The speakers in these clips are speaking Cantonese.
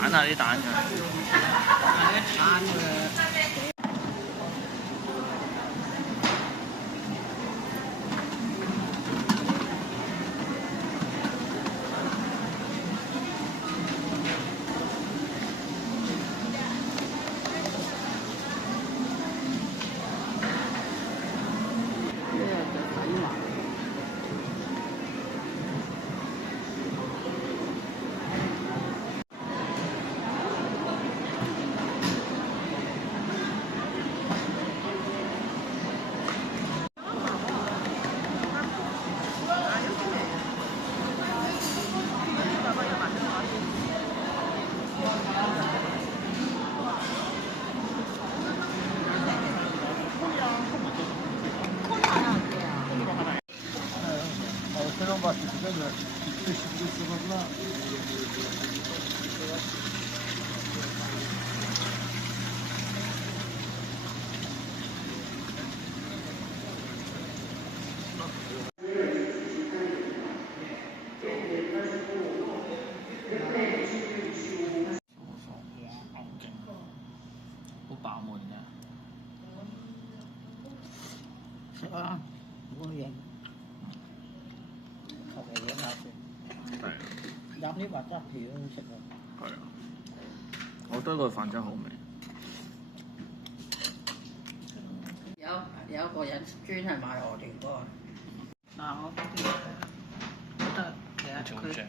揀下啲蛋㗎。係一餐㗎。好飽滿㗎。食啊，唔好影，求其影下先。係啊。飲啲滑汁皮都好食啊。係啊。我覺得個飯真係好味。有個人專係買鵝條乾。嗱，我嗰啲得佢。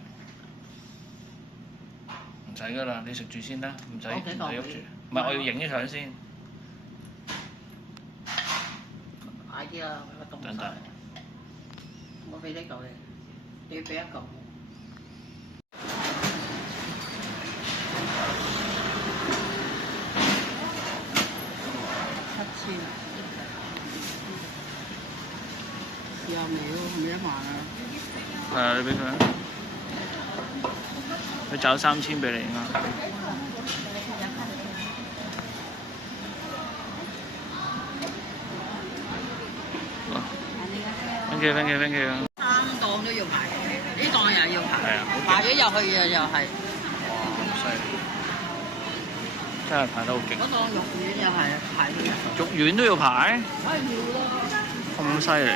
唔使㗎啦，你食住先啦，唔使喐住。唔係，我要影啲相先。快啲啦，我凍晒。我俾呢嚿你，你要俾一嚿。7000。試下未咯，係咪1萬啊？係啊，你俾佢啊。佢找3000俾你應該。Thank you。3檔都要排，呢檔又要排。係啊，排咗入去又係。哇，咁犀利！真係排得好勁。嗰檔肉丸又係排到入。肉丸都要排？梗係要啦。咁犀利！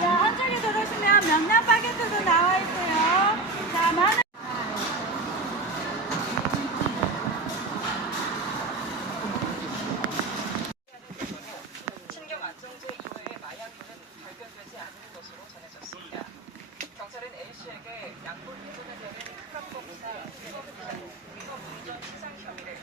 천천히 들어오시면 명란 바게트도 나와 있고요. 자, 마늘. 신경 안정제 이외에 마약류는 발견되지 않는 것으로 전해졌습니다. 경찰은 A씨에게 약물 유전에 되는 크랍법사 위법 운전 치상 혐의를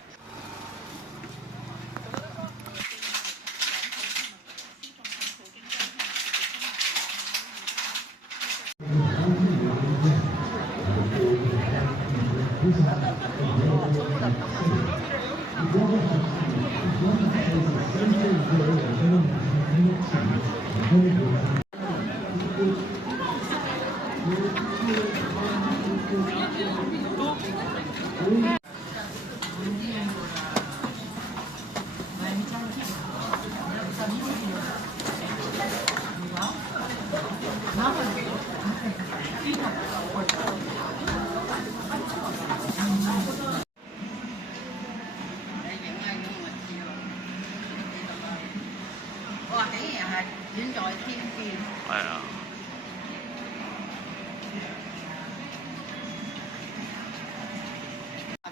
哇！竟然係遠在天邊。係啊。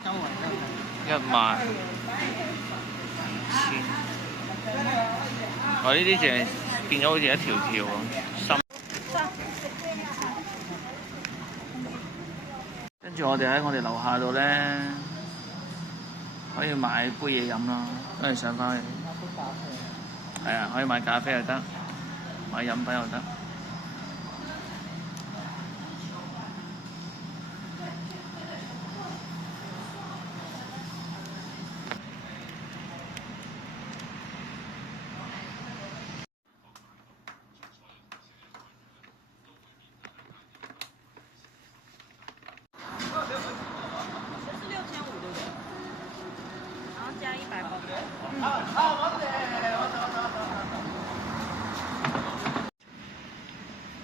周圍都係。15000。我呢啲淨係變咗好似一條條咁。跟住我哋喺我哋樓下度咧，可以買杯嘢飲咯，跟住上翻去。係啊，可以買咖啡又得，買飲品又得。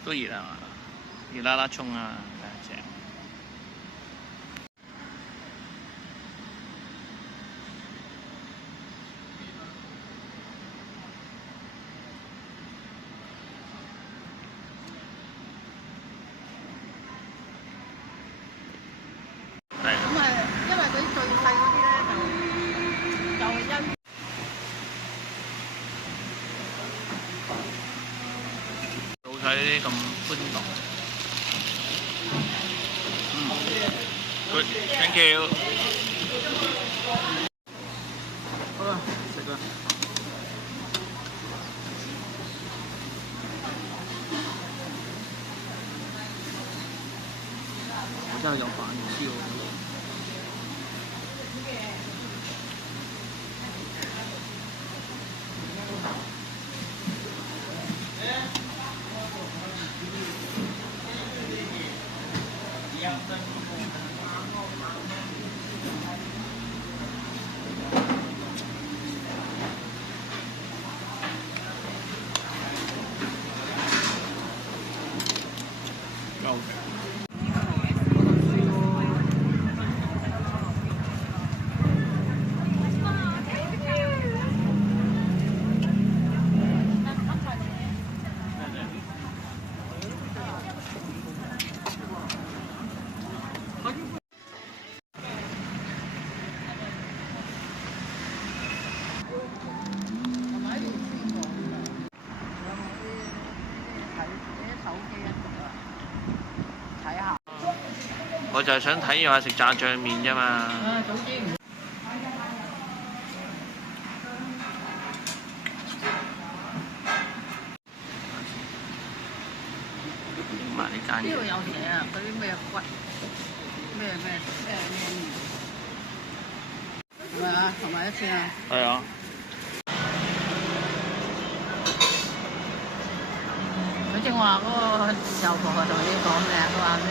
都熱啊嘛，熱辣辣葱啊，正。咁啊，因為佢最細嗰啲咧就係因老細呢啲咁歡樂。Good，thank you。好啦，食啦。我真係有飯燒喎。夠嘅。我就係想體驗下食炸醬麵啫嘛。總之唔影埋呢間嘢。呢度有嘢啊！嗰啲咩骨咩係咪啊？同埋一次啊！係啊。佢正話嗰個售婆同你講咩啊？佢話咩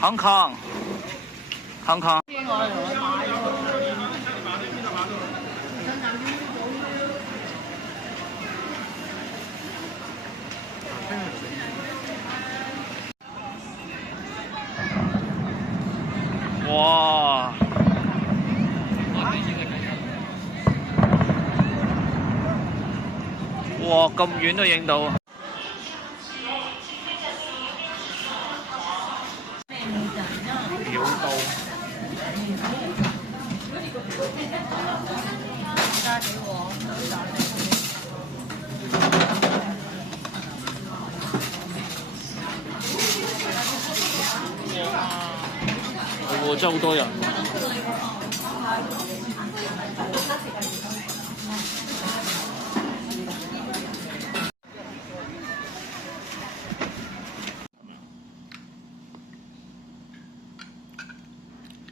？Hong Kong， Hong Kong。哇！咁遠都影到。條道。哇！真係好多人。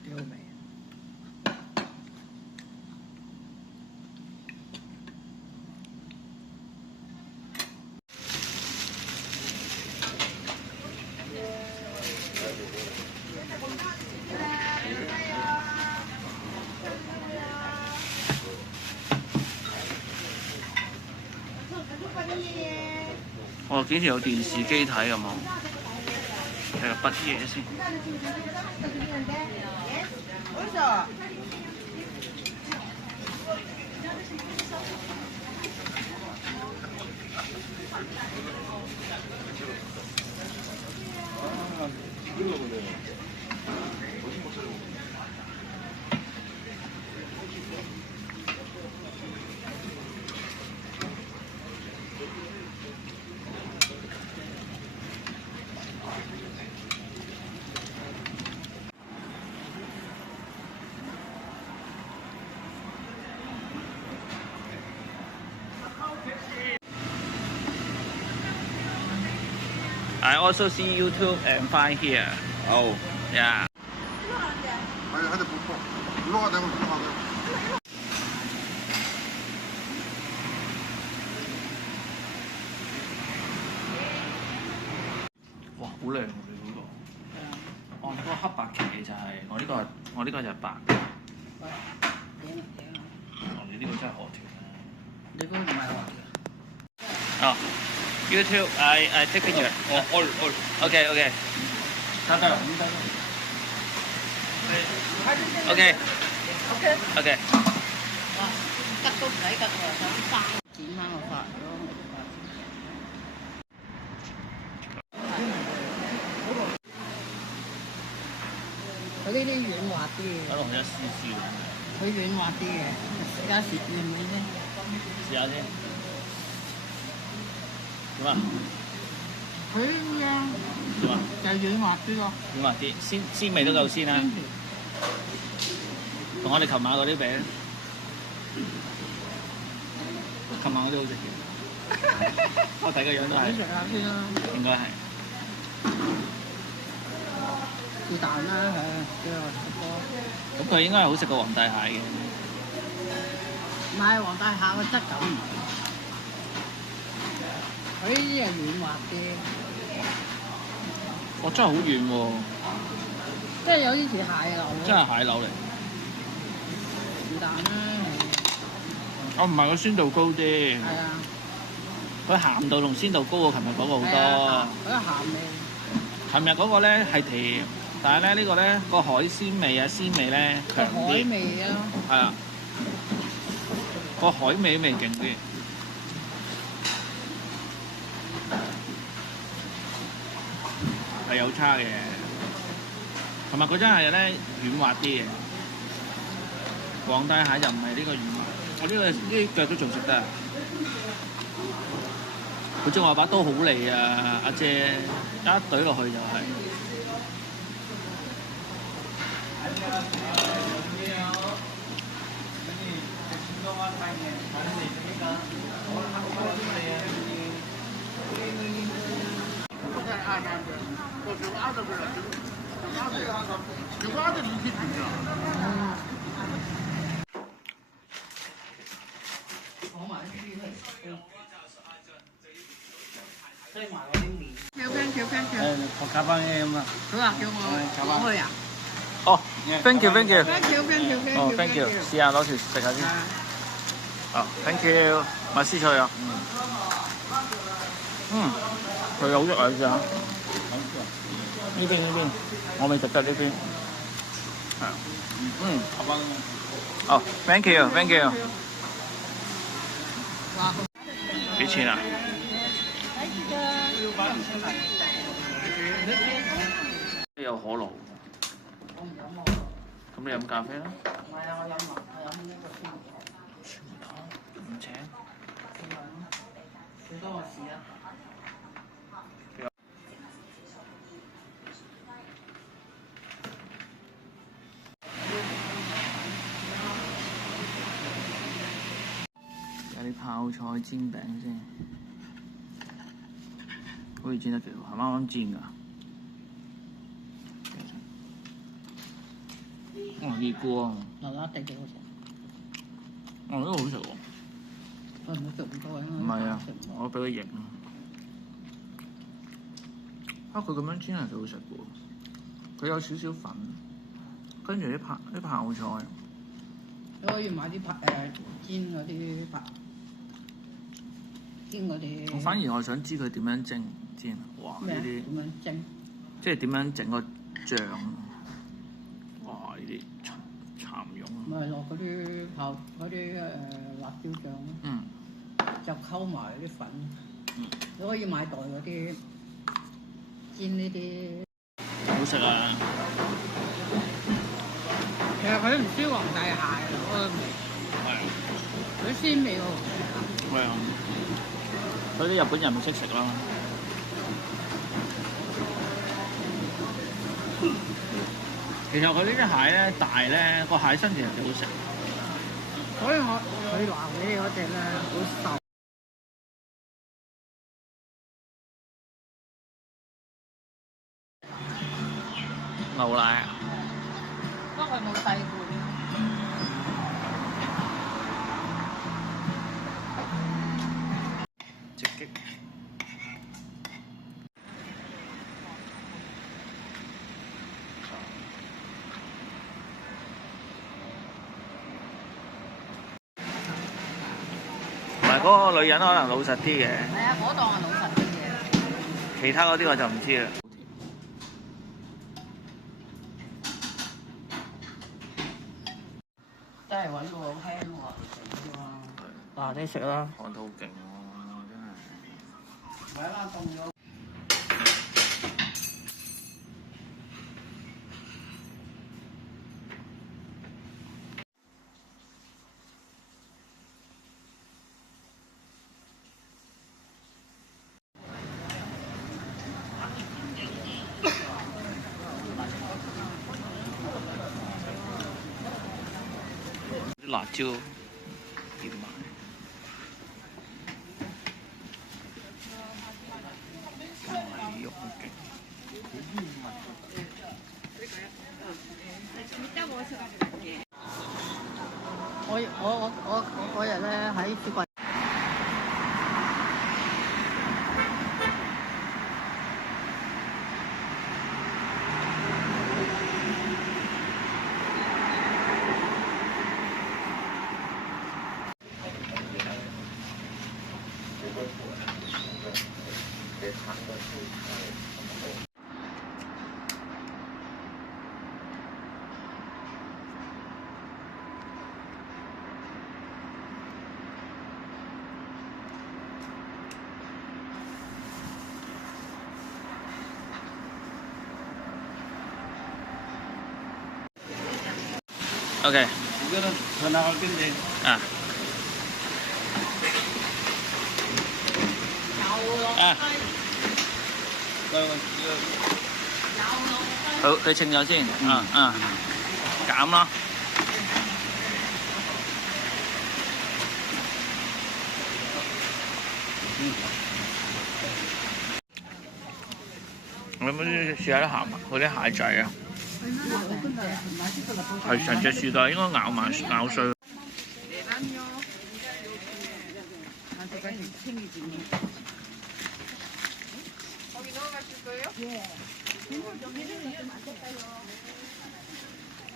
幾好味。我幾時有電視機睇咁啊？睇個筆嘢先。I also see YouTube and find here. Oh. Yeah. 아니, 하여튼 못 물러가야 되고 물러가야 되고.哇！好靚喎你嗰個。哦，你嗰個黑白旗就係我呢個就係白。哦，你呢個真係河豚啊！你嗰個唔係河豚。哦。YouTube, I take picture. all. Okay. Okay.哇！吉都唔使吉喎，想生剪翻個髮咯。佢呢啲軟滑啲嘅。可能一絲絲佢軟滑啲嘅，有時軟唔軟啫？試下先。點啊？佢啊，點啊？就軟滑啲咯。軟滑啲，鮮味都夠鮮啦。同我哋琴晚嗰啲比咧，琴晚嗰啲好食嘅。我睇個樣都係。食下先啦。應該係。是但啦，最後食多。咁佢應該係好食過皇帝蟹嘅。唔係皇帝蟹個質感唔同。佢呢啲係軟滑啲。哇！真係好軟喎。即係有啲似蟹柳。真係蟹柳嚟。是但啦。哦，唔係個酸度高啲。係啊。佢鹹度同鮮度高過琴日嗰個好多。嗰個鹹味。琴日嗰個咧係甜，但係咧呢個咧個海鮮味啊鮮味咧強啲。海味啊。係啊。個海味勁啲。係有差嘅，同埋佢真係咧軟滑啲嘅，皇帝蟹就唔係呢個軟滑，我呢啲腳都仲食得。佢正話把刀好利啊，阿姐一懟落去就係。堆埋嗰啲麵。我加翻嘅咁啊。佢話叫我攞去啊。哦 ，thank you。哦 ，thank you。試下攞條食下先。哦 ，thank you。買絲菜啊。佢有肉啊，試下。呢邊，我未食得呢邊。係。哦，thank you。幾錢啊？有可樂。我唔飲喎。咁你飲咖啡啦？唔係啊，我飲呢個酸梅湯。唔請。最多我試啊。有啲泡菜煎餅先，好似煎得幾好，係啱啱煎㗎。哦，熱鍋。辣辣地幾好食。哦，呢個好食喎。我唔好食咁多啊。唔係啊，我俾佢型啊。啊，佢咁樣煎係幾好食嘅喎，佢有少少粉，跟住啲泡菜。你可以買啲煎嗰啲煎嗰啲。我反而我想知佢點樣煎，哇！呢啲點樣蒸？即係點樣整個醬？哇！呢啲蠶蓉。咪落嗰啲辣椒醬咯。嗯。就溝埋啲粉。嗯。你可以買袋嗰啲煎呢啲。好食啊！其實佢唔輸皇帝蟹嗰個味。係。佢鮮味喎。係啊。佢啲日本人唔識食啦。其實佢呢啲蟹咧大咧，個蟹身其實幾好食。所以佢話俾你嗰隻咧好瘦。牛奶啊！不過佢冇細罐。直擊。同埋嗰個女人可能老實啲嘅。係啊，嗰檔係老實啲嘅。其他嗰啲我就唔知啦。真係揾個好輕喎，嗱你食啦。講得好勁喎，真係。唔係啊，凍咗。啲辣椒點埋？肉勁。我嗰日咧喺雪櫃。OK。啊。啊。好，佢稱咗先。減啦。你有冇試下啲鹹嗰啲蟹仔啊？係成隻樹袋應該咬碎。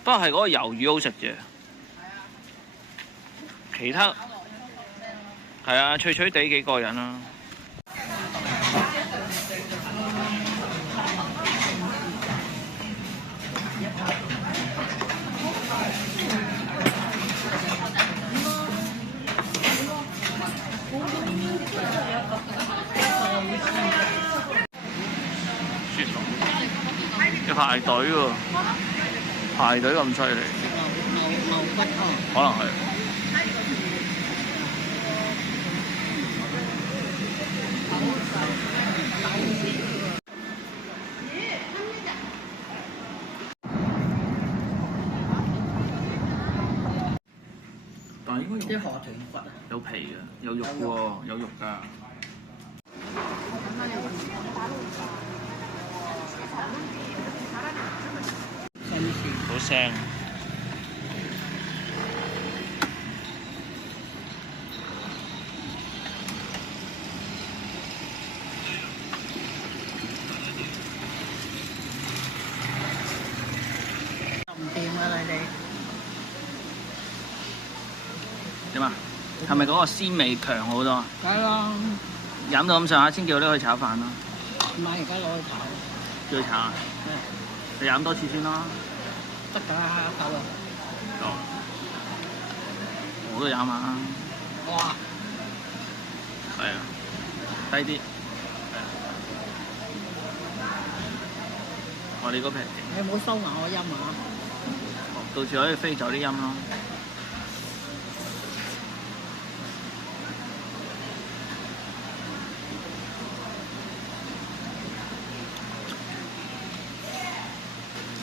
不過係嗰個魷魚好食啫，其他係啊，脆脆地幾過癮啦。排隊喎，排隊咁犀利，牛骨湯。可能係。但係應該啲河豚骨啊，有皮嘅，有肉喎，有肉㗎。新鮮。好腥。唔掂啊！你哋點啊？係咪嗰個鮮味強好多？梗係啦，飲到咁上下先叫你去炒飯咯。唔係而家攞去炒，叫佢炒啊？你飲多次先啦。得㗎啦，夠啦。哦，我都飲啊。哇！係啊，低啲。我哋嗰皮，你冇收埋我音啊！到時可以飛走啲音咯。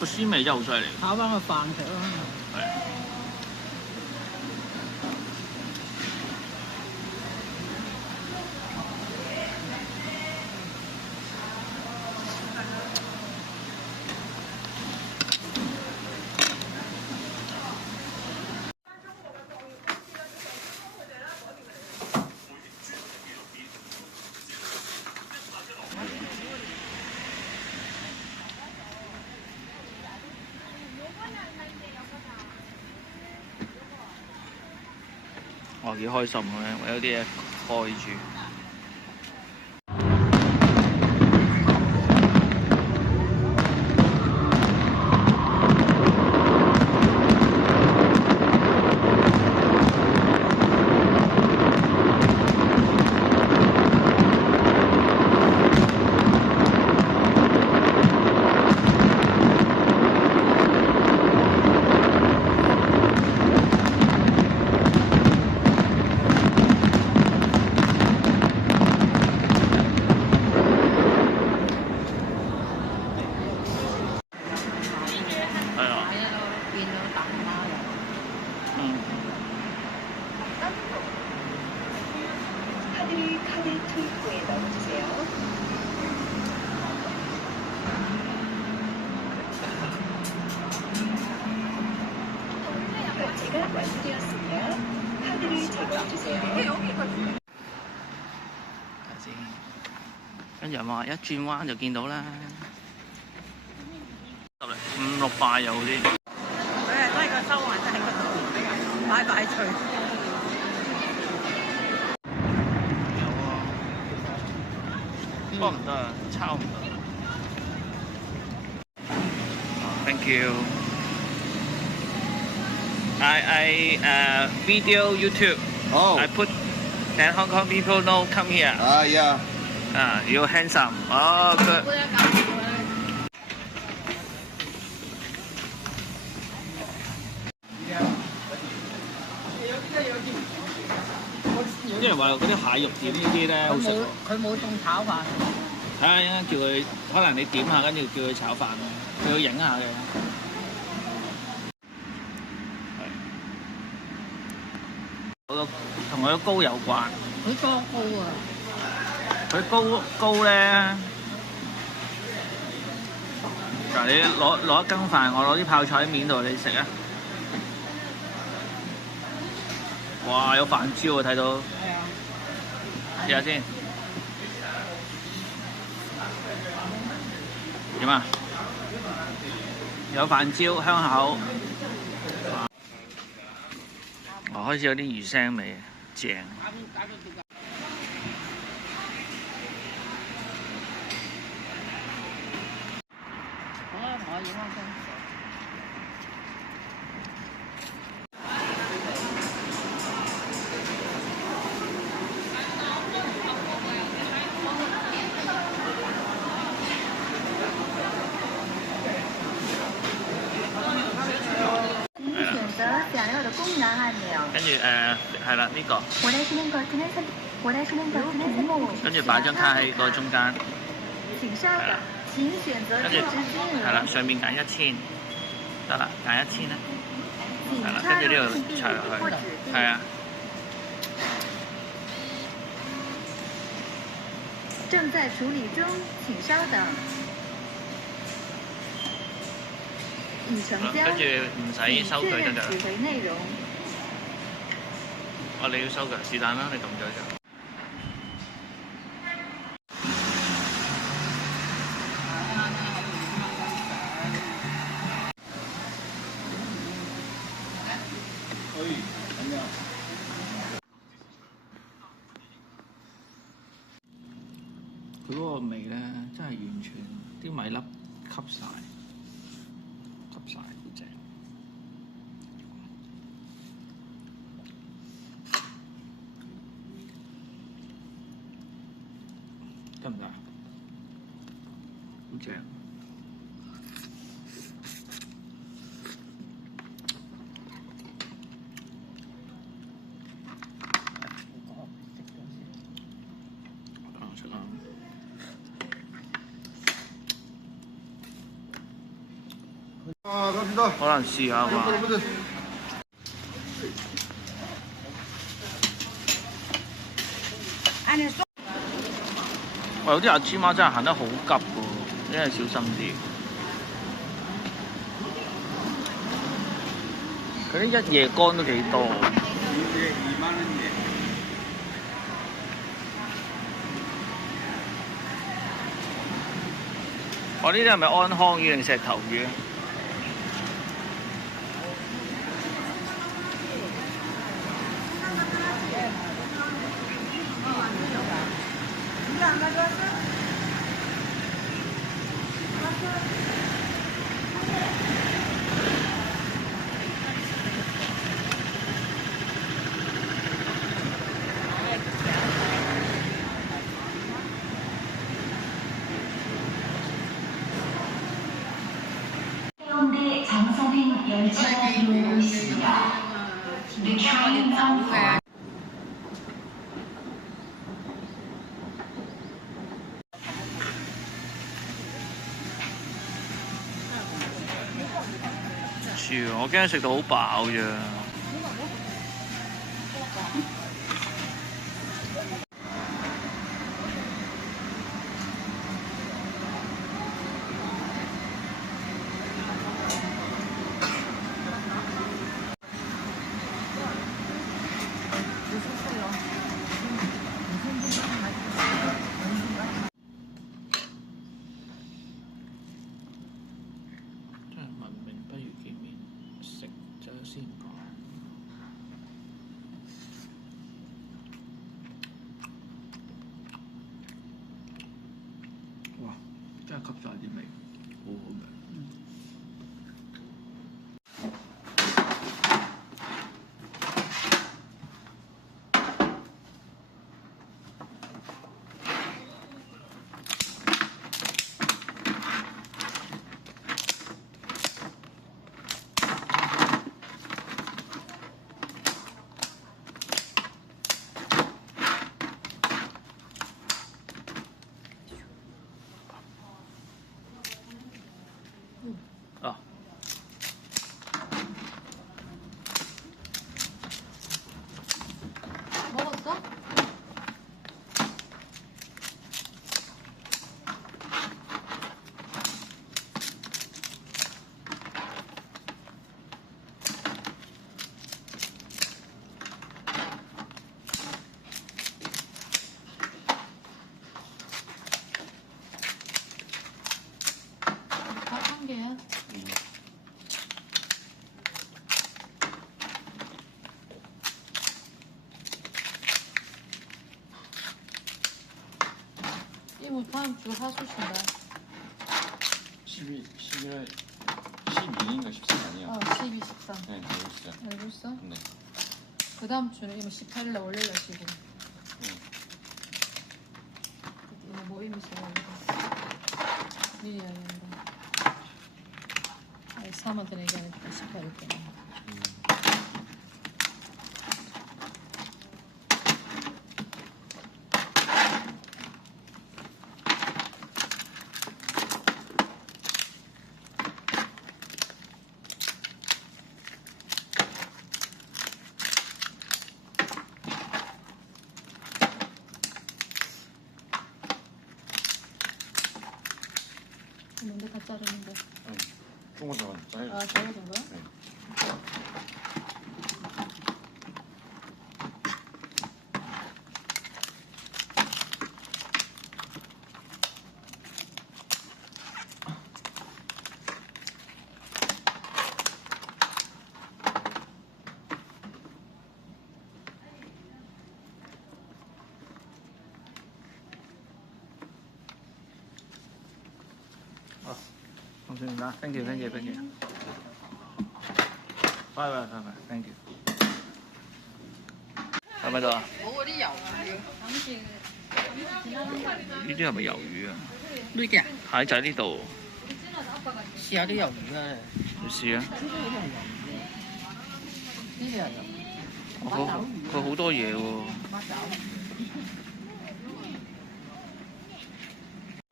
個鮮味真係好犀利。炒翻個飯食啦。係。哇！幾開心嘅，我有啲嘢開住。跟住話一轉彎就見到啦，5、6塊有啲。佢係低個收環就喺嗰度擺擺脆。有啊，不過唔得啊，抄唔到。Thank you. I video YouTube. Oh. I put that Hong Kong people know come here. Yeah. You're handsome. Oh, good. 因為話嗰啲蟹肉點呢啲咧好食喎。佢冇送炒飯。睇下應該叫佢，可能你點下，跟住叫佢炒飯咯，佢要影下嘅。係。同佢高有關。佢多高啊！佢高咧，嗱你攞一羹飯，我攞啲泡菜喺面度，你食啊！哇，有飯焦啊，睇到。係啊。試下先。點啊？有飯焦，香口。開始有啲魚腥味，正。好啦，同我影翻張。係啦，呢個。跟住擺張卡喺個中間。係啦。跟住係啦，上面揀1000，得啦，揀1000啦。係啦，跟住呢度除落去。係啊。正在處理中，請稍等。已成交。跟住唔使收據得㗎啦。取回內容。哦，你要收㗎，是但啦，你撳咗就。佢嗰個味咧，真係完全啲米粒吸晒，好正。得唔得？好正。갑시다. 可能試下嘛。有啲阿豬媽真係行得好急喎，真係小心啲。佢啲一夜乾都幾多。我呢啲係咪安康魚定石頭魚？장사된 열차가 들어오고 있습니다. The train on board.我驚食到好飽啫。哇！真係吸晒啲味，好好味。啊！ 먹었어? 다 한 개야? 이모 다음 주 하수신다. 11월 12일인가 13일 아니에요? 12, 13. 네, 알고 있어요. 알고 있어? 네. 그 다음 주는 이모 18일날 월요일날 쉬고. 이모 모임이 있어가지고. 미리 알린다. 아니, 사람한테는 얘기하니까 18일 때문에. 다 자르는데. 조금 더 짜요. 아, 잘라준 거야? 네. 감사합니다. Thank you, thank you, thank you. Bye bye, bye bye. Thank you. 係咪到啊？冇嗰啲魷魚，呢啲係咪魷魚啊？呢啲啊，蟹仔呢度，試下啲魷魚啊，你試啊！呢啲係佢好多嘢喎。孖爪，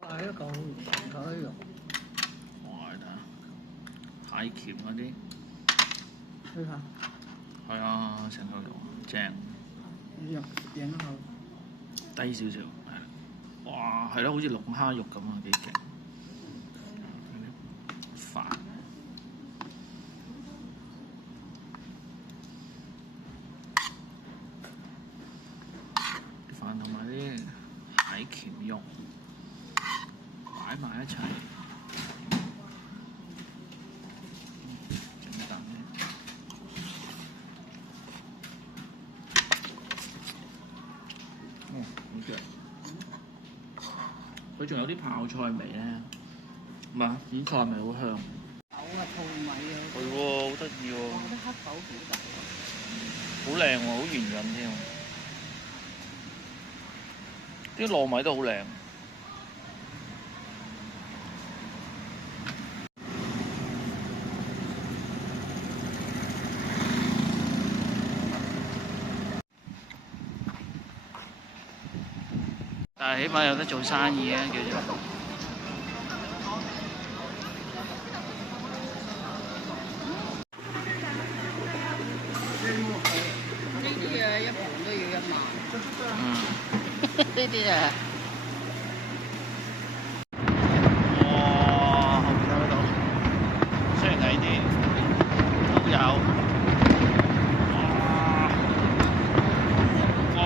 係一嚿肉，哇！你睇下蟹鉗嗰啲，睇下係啊，成嚿肉正，肉影後。低少少，係。哇，係咯，好似龍蝦肉咁啊，幾勁！飯。飯同埋啲蟹鉗肉擺埋一齊，整啖咧。好嘅。佢仲有啲泡菜味咧，唔係五菜味好香。豆啊，糙米啊，係喎，好得意喎。啲黑豆好大，好靚喎，好圓潤添。啲糯米都好靚。但係起碼有得做生意啊，叫做。呢啲啊一盤都要1萬。嗯。呢啲啊，哇！後面睇到，雖然矮啲，都有。哇！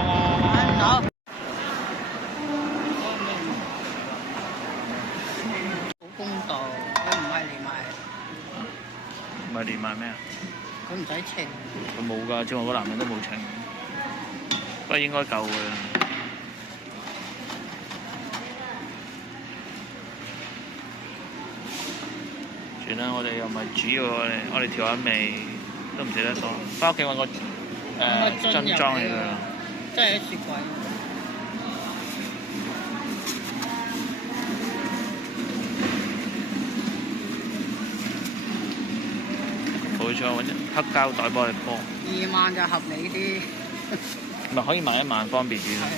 好公道，佢唔係連埋，唔係連埋咩啊？佢唔使稱。佢冇㗎，正話個男人都冇稱，不過應該夠㗎啦。算啦，我哋又唔係主要，我哋調下味都唔捨得多，翻屋企揾個樽裝起佢啦。即係喺雪櫃。冇錯，揾黑膠袋幫你幫。2萬就合理啲。咪可以買1萬方便啲咯。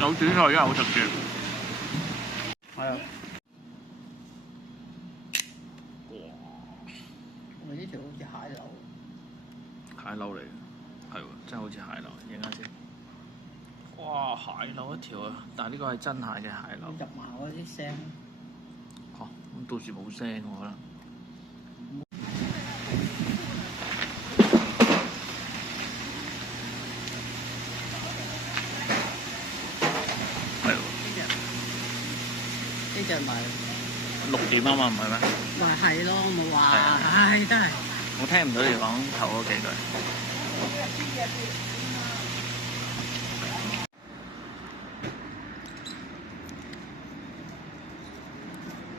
有煮菜真係好食啲。係啊。我呢條好似蟹柳。蟹柳嚟嘅，係喎，真係好似蟹柳，影下先。哇，蟹柳一條啊！但係呢個係真蟹嘅蟹柳。入埋嗰啲聲。嚇，咁到時冇聲喎可能。係喎。呢隻咪6點啊嘛，唔係咩？咪係咯，冇話，係啊唉，真係。我聽唔到你講頭嗰幾句。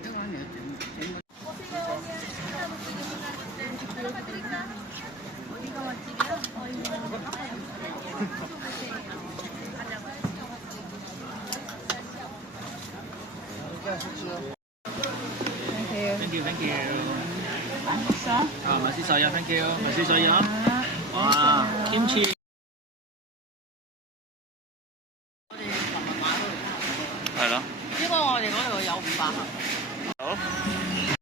一碗嘢整個。Thank you, thank you. 啊，masih saya, thank you. Masih saya. Wah, kimchi. 오빠. 어?